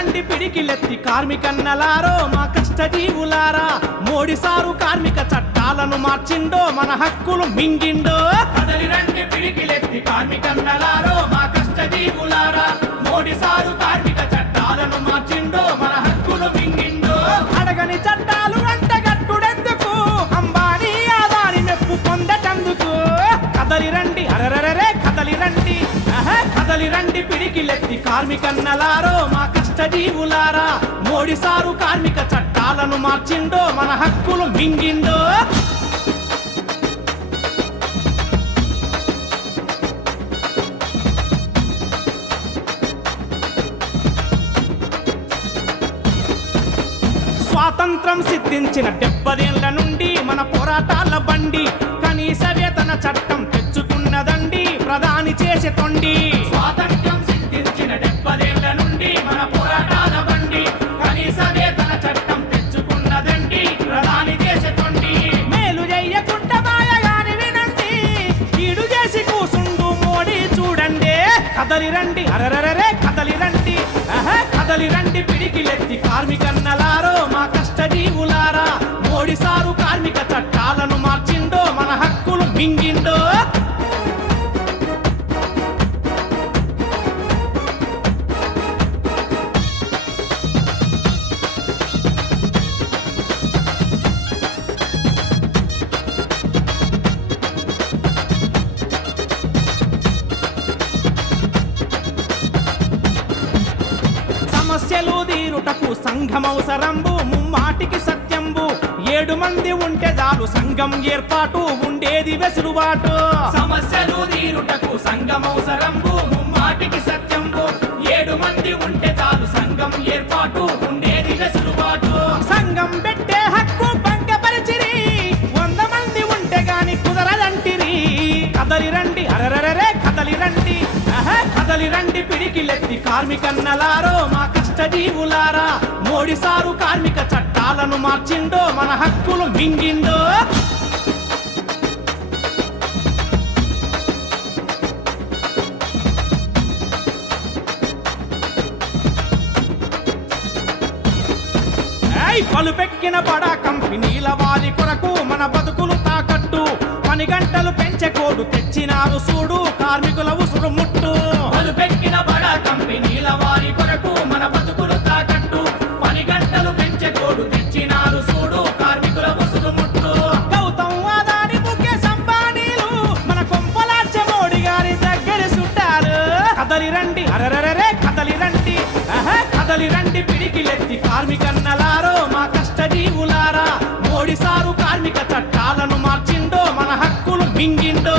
రండి పిడికిలెత్తి కార్మికన్నలారో మా కష్టజీవులారా మోడీ సారు కార్మిక చట్టాలను మార్చిండో మన హక్కులు మింగిండో కదలి రండి పిడికిలెత్తి కార్మికన్నలారో మా కష్టజీవులారా మోడీ సారు కార్మిక చట్టాలను మార్చిండో మన హక్కులు మింగిండో అడగని చట్టాలు అంటగట్టుడెందుకు అంబానీ ఆదాని మెప్పు పొందటందుకు కదలి రండి అరరరే కదలి రండి కదలి రండి పిడికిలెత్తి కార్మికన్నలారో మా కష్టజీవులారా మోడీ సారు కార్మిక చట్టాలను మార్చిండో మన హక్కులు మింగిండో స్వాతంత్రం సిద్ధించిన 70 ఏళ్ల నుండి మన పోరాటాల బండి కనీస వేతన చట్టం తెచ్చుకున్నదండి ప్రధాని చేసే తొండి స్వాతంత్ర్యం సిద్ధించిన 70 ఏళ్ల నుండి మన పోరాటాల బండి కనీస వేతన చట్టం తెచ్చుకున్నదండి ప్రధాని చేసే తొండి మేలు చెయ్యకుండా మాయగాని వినండి కీడు చేసి కూసుండు మోడీ చూడండి కదలి రండి అరరరే కదలి రండి కదలి రండి పిడికిలెత్తి కార్మికన్నలారో మా కష్టజీవులారా మోడీ సారు కార్మిక చట్టాలను మార్చిండో మన హక్కులు మింగిండో సమస్యలు తీరుటకు సంఘమవసరంబు ముమ్మాటికి సత్యంబు 7 మంది ఉంటే చాలు సంఘం ఏర్పాటు ఉండేది వెసులుబాటు సమస్యలు తీరుటకు సంఘమవసరంబు ముమ్మాటికి సత్యంబు 7 మంది ఉంటే చాలు సంఘం ఏర్పాటు ఉండేది వెసులుబాటు సంఘం పెట్టే హక్కు భంగపరిచిరి 100 మంది ఉంటే గాని కుదరదంటిరి కదలి రండి అరరరే కదలి రండి కదలి రండి పిడికిలెత్తి కార్మికన్నలారో మా కష్టజీవులారా మోడీ సారు కార్మిక చట్టాలను మార్చిండో మన హక్కులు మింగిండో పలుపెక్కిన బడా కంపెనీల వారి కొరకు మన బతుకులు తాకట్టు పని గంటలు పెంచే కోడు తెచ్చినారు చూడు కార్మికుల ఉసురు ముట్టు పలుపెక్కిన బడా కంపెనీల వారి కొరకు మన బతుకులు తాకట్టు పని గంటలు పెంచే కోడు తెచ్చినారు చూడు కార్మికుల ఉసురు ముట్టు గౌతమ్ అదాని ముఖేష్ అంబానీలు మన కొంపలార్చే మోడీ గారి దగ్గర చుట్టారు కదలి రండి అరరరే కదలి రండి కదలి రండి పిడికిలెత్తి కార్మికన్నలారో మా కష్టజీవులారా మోడీ సారు కార్మిక చట్టాలను మార్చిండో మన హక్కులు మింగిండో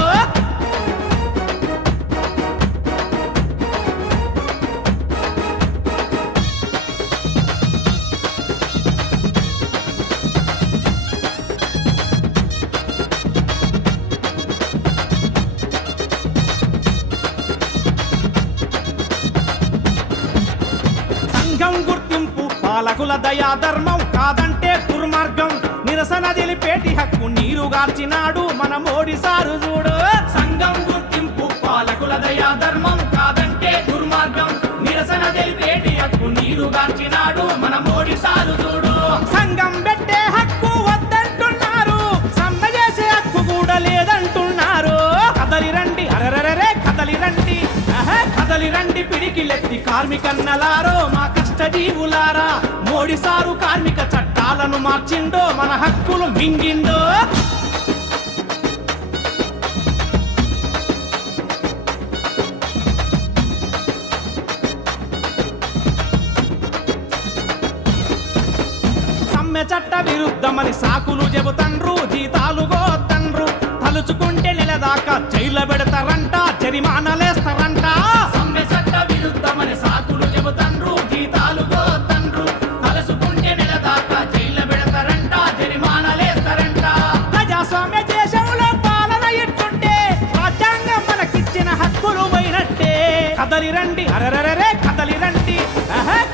సంఘం గుర్తింపు పాలకుల దయా ధర్మం కాదంటే దుర్మార్గం నిరసన తెలిపేటి హక్కు నీరు గార్చినాడు మన మోడీ సారు చూడు సంఘం గుర్తింపు పాలకుల దయా ధర్మం కాదంటే దుర్మార్గం నిరసన తెలిపేటి హక్కు నీరు గార్చినాడు మన మోడీ సారు చూడు సంఘం పెట్టే హక్కు వద్దంటున్నారు సమ్మె చేసే హక్కు కూడా లేదంటున్నారు కదలి రండి అరరరే కదలి రండి కదలి రండి పిడికిలెత్తి కార్మికన్నలారో మా కష్టజీవులారా మోడీ సారు కార్మిక చట్టాలను మార్చిండో మన హక్కులు మింగిండో సమ్మె చట్ట విరుద్ధమని సాకులు చెబుతండ్రు జీతాలు గోతండ్రు తలుచుకుంటే నెల దాకా జైల్లో పెడతారంట జరిమానాలేస్తారంట సమ్మె చట్ట విరుద్ధమని సాకులు చెబుతండ్రు జీతాలు గోతండ్రు తలుచుకుంటే నెల దాకా జైల్లో పెడతారంట జరిమానాలేస్తారంట ప్రజాస్వామ్య దేశంలో పాలన ఇట్టుంటే రాజ్యాంగం మనకిచ్చిన హక్కులు పోయినట్టే కదలి రండి అరరరే కదలి రండి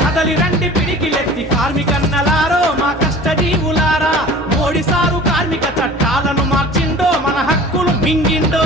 కదలి రండి పిడికిలెత్తి కార్మికన్నలారో మా కష్టజీవులారా మోడీ సారు కార్మిక చట్టాలను మార్చిండో మన హక్కులు మింగిండో